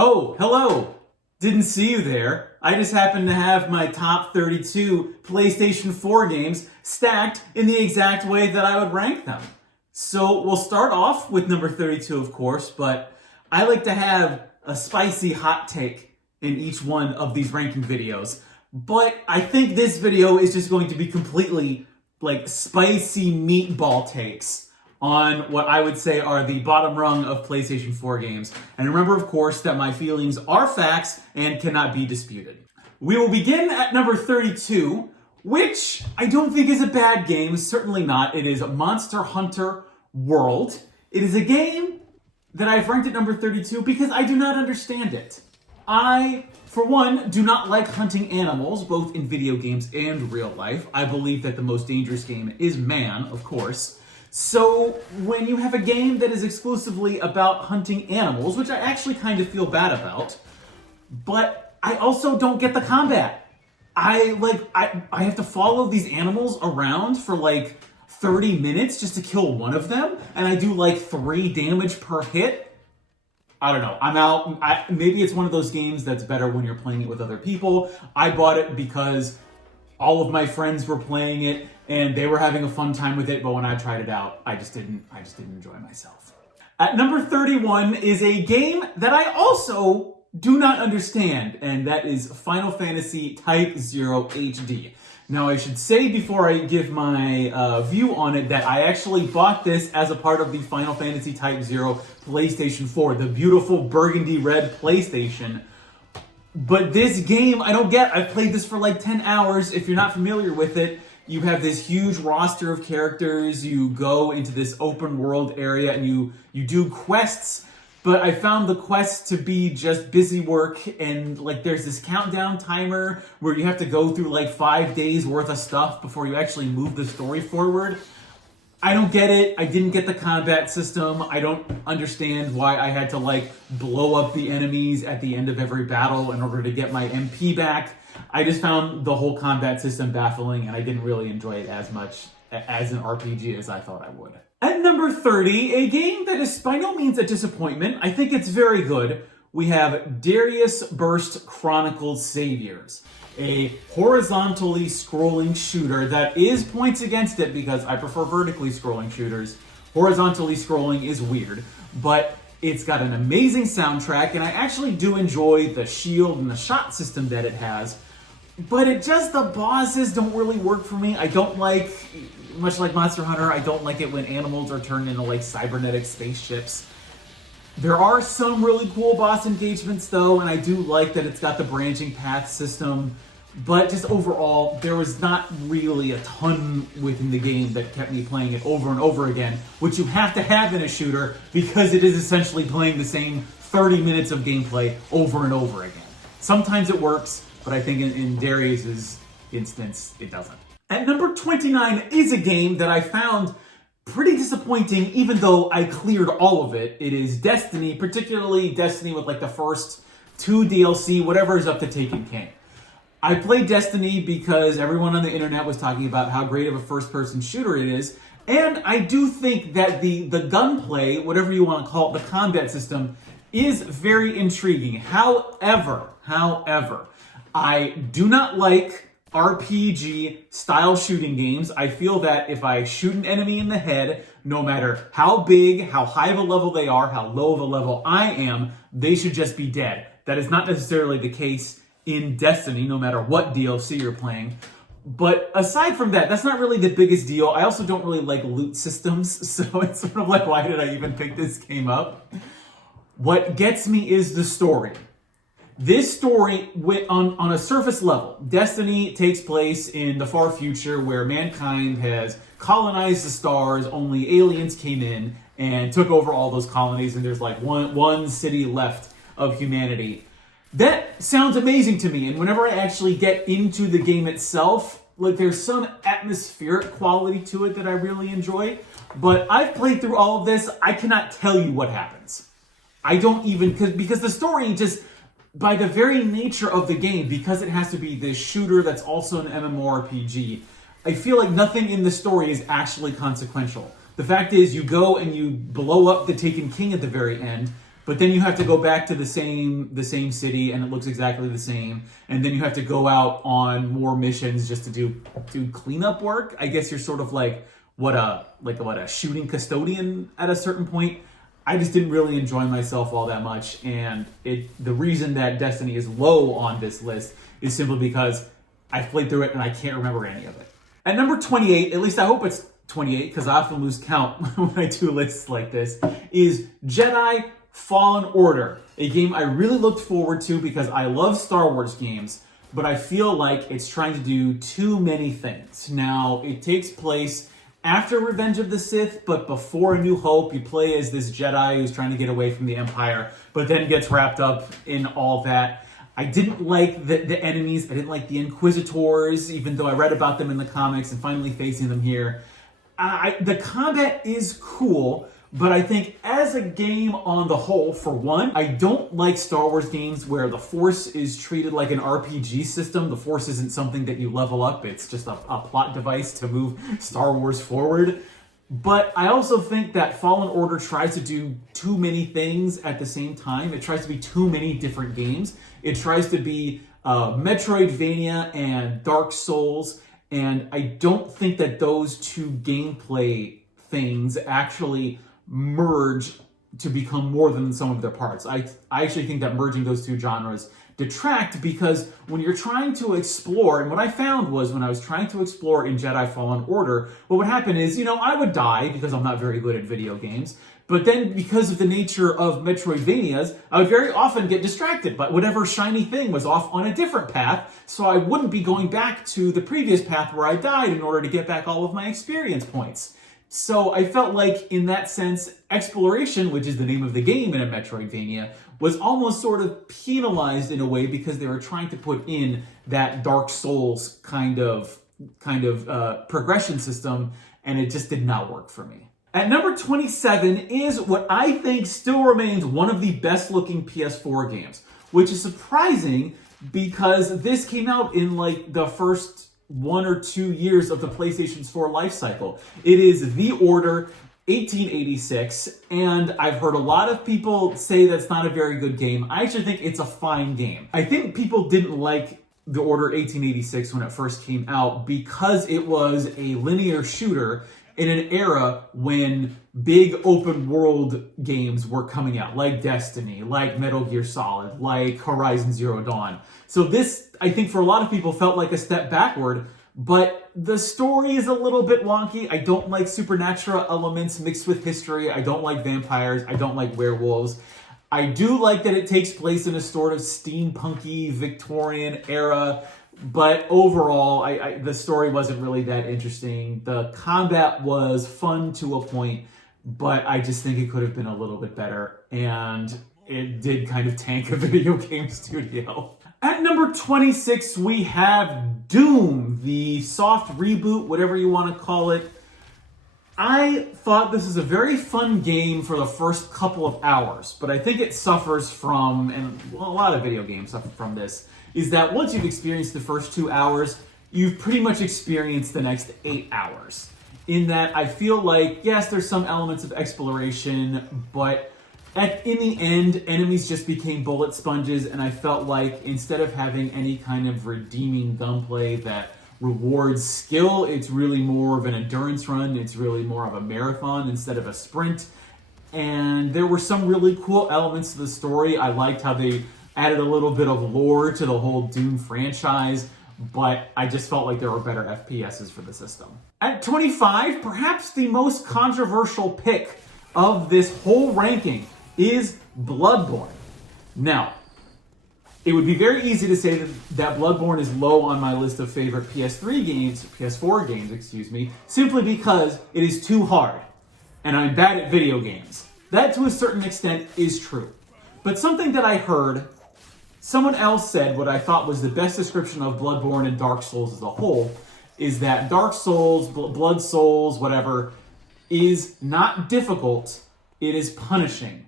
Oh, hello! Didn't see you there. I just happen to have my top 32 PlayStation 4 games stacked in the exact way that I would rank them. So we'll start off with number 32, of course, but I like to have a spicy hot take in each one of these ranking videos. But I think this video is just going to be completely like spicy meatball takes on what I would say are the bottom rung of PlayStation 4 games. And remember, of course, that my feelings are facts and cannot be disputed. We will begin at number 32, which I don't think is a bad game, certainly not. It is Monster Hunter World. It is a game that I've ranked at number 32 because I do not understand it. I, for one, do not like hunting animals, both in video games and real life. I believe that the most dangerous game is man, of course. So when you have a game that is exclusively about hunting animals, which I actually kind of feel bad about, but I also don't get the combat. I have to follow these animals around for like 30 minutes just to kill one of them, and I do like 3 damage per hit. I don't know. I'm out. Maybe it's one of those games that's better when you're playing it with other people. I bought it because all of my friends were playing it and they were having a fun time with it, but when I tried it out, I just didn't enjoy myself. At number 31 is a game that I also do not understand, and that is Final Fantasy Type 0 HD. Now, I should say before I give my view on it that I actually bought this as a part of the Final Fantasy Type 0 PlayStation 4, the beautiful burgundy red PlayStation. But this game, I don't get. I've played this for like 10 hours. If you're not familiar with it, you have this huge roster of characters. You go into this open world area and you do quests. But I found the quests to be just busy work, and like there's this countdown timer where you have to go through like 5 days worth of stuff before you actually move the story forward. I don't get it. I didn't get the combat system. I don't understand why I had to like blow up the enemies at the end of every battle in order to get my MP back. I just found the whole combat system baffling, and I didn't really enjoy it as much as an RPG as I thought I would. At number 30, a game that is by no means a disappointment. I think it's very good. We have Darius Burst Chronicles Saviors, a horizontally scrolling shooter that is points against it because I prefer vertically scrolling shooters. Horizontally scrolling is weird, but it's got an amazing soundtrack, and I actually do enjoy the shield and the shot system that it has. But the bosses don't really work for me. I don't like, much like Monster Hunter, I don't like it when animals are turned into like cybernetic spaceships. There are some really cool boss engagements though, and I do like that it's got the branching path system. But just overall, there was not really a ton within the game that kept me playing it over and over again, which you have to have in a shooter because it is essentially playing the same 30 minutes of gameplay over and over again. Sometimes it works, but I think in Darius's instance, it doesn't. At number 29 is a game that I found pretty disappointing, even though I cleared all of it. It is Destiny, particularly Destiny with like the first 2 DLC, whatever is up to Taken King. I played Destiny because everyone on the internet was talking about how great of a first-person shooter it is, and I do think that the gunplay, whatever you want to call it, the combat system, is very intriguing. However, I do not like RPG-style shooting games. I feel that if I shoot an enemy in the head, no matter how big, how high of a level they are, how low of a level I am, they should just be dead. That is not necessarily the case in Destiny, no matter what DLC you're playing. But aside from that, that's not really the biggest deal. I also don't really like loot systems, so it's sort of like, why did I even pick this game up? What gets me is the story. This story, on a surface level, Destiny takes place in the far future where mankind has colonized the stars, only aliens came in and took over all those colonies, and there's like one city left of humanity. That sounds amazing to me, and whenever I actually get into the game itself, like there's some atmospheric quality to it that I really enjoy, but I've played through all of this, I cannot tell you what happens. I don't even, because the story just, by the very nature of the game, because it has to be this shooter that's also an MMORPG, I feel like nothing in the story is actually consequential. The fact is, you go and you blow up the Taken King at the very end, but then you have to go back to the same city and it looks exactly the same, and then you have to go out on more missions just to do cleanup work. I guess you're sort of like a shooting custodian at a certain point. I just didn't really enjoy myself all that much, and the reason that Destiny is low on this list is simply because I played through it and I can't remember any of it. At number 28, at least I hope it's 28 because I often lose count when I do lists like this, is Jedi Fallen Order, a game I really looked forward to because I love Star Wars games, but I feel like it's trying to do too many things. Now, it takes place after Revenge of the Sith, but before A New Hope. You play as this Jedi who's trying to get away from the Empire, but then gets wrapped up in all that. I didn't like the enemies. I didn't like the Inquisitors, even though I read about them in the comics and finally facing them here. The combat is cool, but I think as a game on the whole, for one, I don't like Star Wars games where the Force is treated like an RPG system. The Force isn't something that you level up. It's just a plot device to move Star Wars forward. But I also think that Fallen Order tries to do too many things at the same time. It tries to be too many different games. It tries to be Metroidvania and Dark Souls, and I don't think that those two gameplay things actually merge to become more than some of their parts. I actually think that merging those two genres detract, because when you're trying to explore, and what I found was when I was trying to explore in Jedi Fallen Order, what would happen is, I would die because I'm not very good at video games, but then because of the nature of Metroidvanias, I would very often get distracted by whatever shiny thing was off on a different path, so I wouldn't be going back to the previous path where I died in order to get back all of my experience points. So I felt like, in that sense, exploration, which is the name of the game in a Metroidvania, was almost sort of penalized in a way because they were trying to put in that Dark Souls kind of progression system, and it just did not work for me. At number 27 is what I think still remains one of the best looking PS4 games, which is surprising because this came out in like the first 1 or 2 years of the PlayStation 4 life cycle. It is The Order 1886, and I've heard a lot of people say that's not a very good game. I actually think it's a fine game. I think people didn't like The Order 1886 when it first came out because it was a linear shooter in an era when big open world games were coming out, like Destiny, like Metal Gear Solid, like Horizon Zero Dawn. So this, I think for a lot of people, felt like a step backward, but the story is a little bit wonky. I don't like supernatural elements mixed with history. I don't like vampires. I don't like werewolves. I do like that it takes place in a sort of steampunky Victorian era, but overall, the story wasn't really that interesting. The combat was fun to a point, but I just think it could have been a little bit better, and it did kind of tank a video game studio. At number 26, we have Doom, the soft reboot, whatever you want to call it. I thought this is a very fun game for the first couple of hours, but I think it suffers from, and a lot of video games suffer from this, is that once you've experienced the first 2 hours, you've pretty much experienced the next 8 hours. In that I feel like, yes, there's some elements of exploration, but in the end, enemies just became bullet sponges, and I felt like instead of having any kind of redeeming gunplay that rewards skill, it's really more of an endurance run, it's really more of a marathon instead of a sprint. And there were some really cool elements to the story. I liked how they added a little bit of lore to the whole Doom franchise, but I just felt like there were better FPSs for the system. At 25, perhaps the most controversial pick of this whole ranking is Bloodborne. Now, it would be very easy to say that Bloodborne is low on my list of favorite PS4 games, simply because it is too hard, and I'm bad at video games. That, to a certain extent, is true. But something that I heard, someone else said what I thought was the best description of Bloodborne and Dark Souls as a whole, is that Dark Souls, Blood Souls, whatever, is not difficult, it is punishing.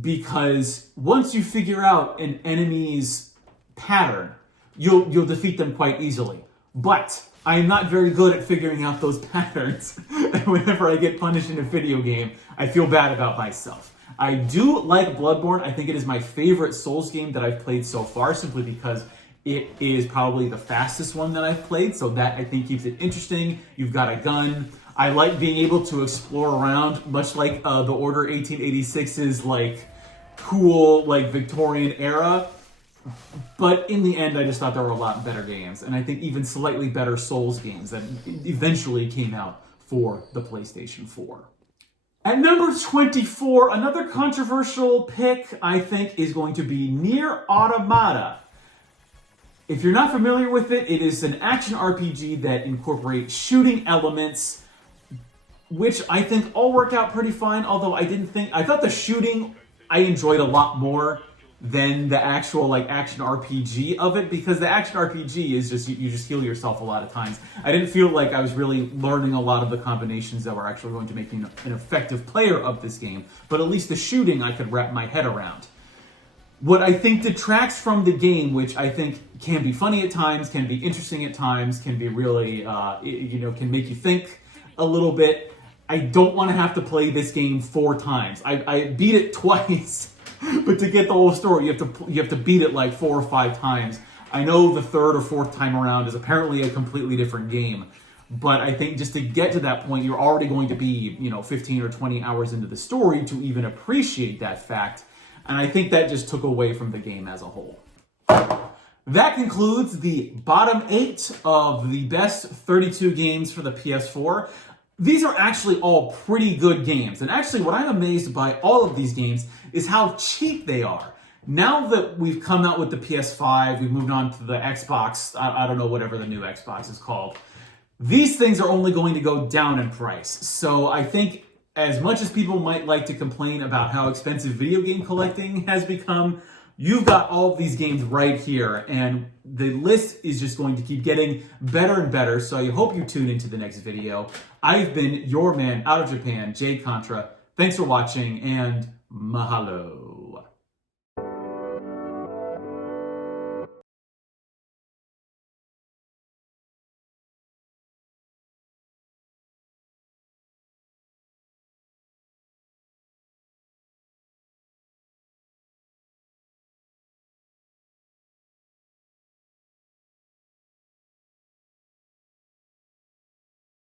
Because once you figure out an enemy's pattern, you'll defeat them quite easily. But I am not very good at figuring out those patterns. And whenever I get punished in a video game, I feel bad about myself. I do like Bloodborne. I think it is my favorite Souls game that I've played so far, simply because it is probably the fastest one that I've played, so that I think keeps it interesting. You've got a gun. I like being able to explore around, much like the Order 1886's like cool like Victorian era. But in the end, I just thought there were a lot better games, and I think even slightly better Souls games that eventually came out for the PlayStation 4. At number 24, another controversial pick, I think, is going to be NieR Automata. If you're not familiar with it, it is an action RPG that incorporates shooting elements, which I think all work out pretty fine, although I thought the shooting I enjoyed a lot more than the actual like action RPG of it, because the action RPG is just, you just heal yourself a lot of times. I didn't feel like I was really learning a lot of the combinations that were actually going to make me an effective player of this game, but at least the shooting I could wrap my head around. What I think detracts from the game, which I think can be funny at times, can be interesting at times, can be really, can make you think a little bit. I don't want to have to play this game 4 times. I beat it twice, but to get the whole story, you have to beat it like 4 or 5 times. I know the 3rd or 4th time around is apparently a completely different game, but I think just to get to that point, you're already going to be, 15 or 20 hours into the story to even appreciate that fact. And I think that just took away from the game as a whole. That concludes the bottom 8 of the best 32 games for the PS4. These are actually all pretty good games. And actually what I'm amazed by all of these games is how cheap they are. Now that we've come out with the PS5, we've moved on to the Xbox, I don't know, whatever the new Xbox is called. These things are only going to go down in price. So I think as much as people might like to complain about how expensive video game collecting has become, you've got all of these games right here, and the list is just going to keep getting better and better, so I hope you tune into the next video. I've been your man out of Japan, Jay Contra. Thanks for watching, and mahalo.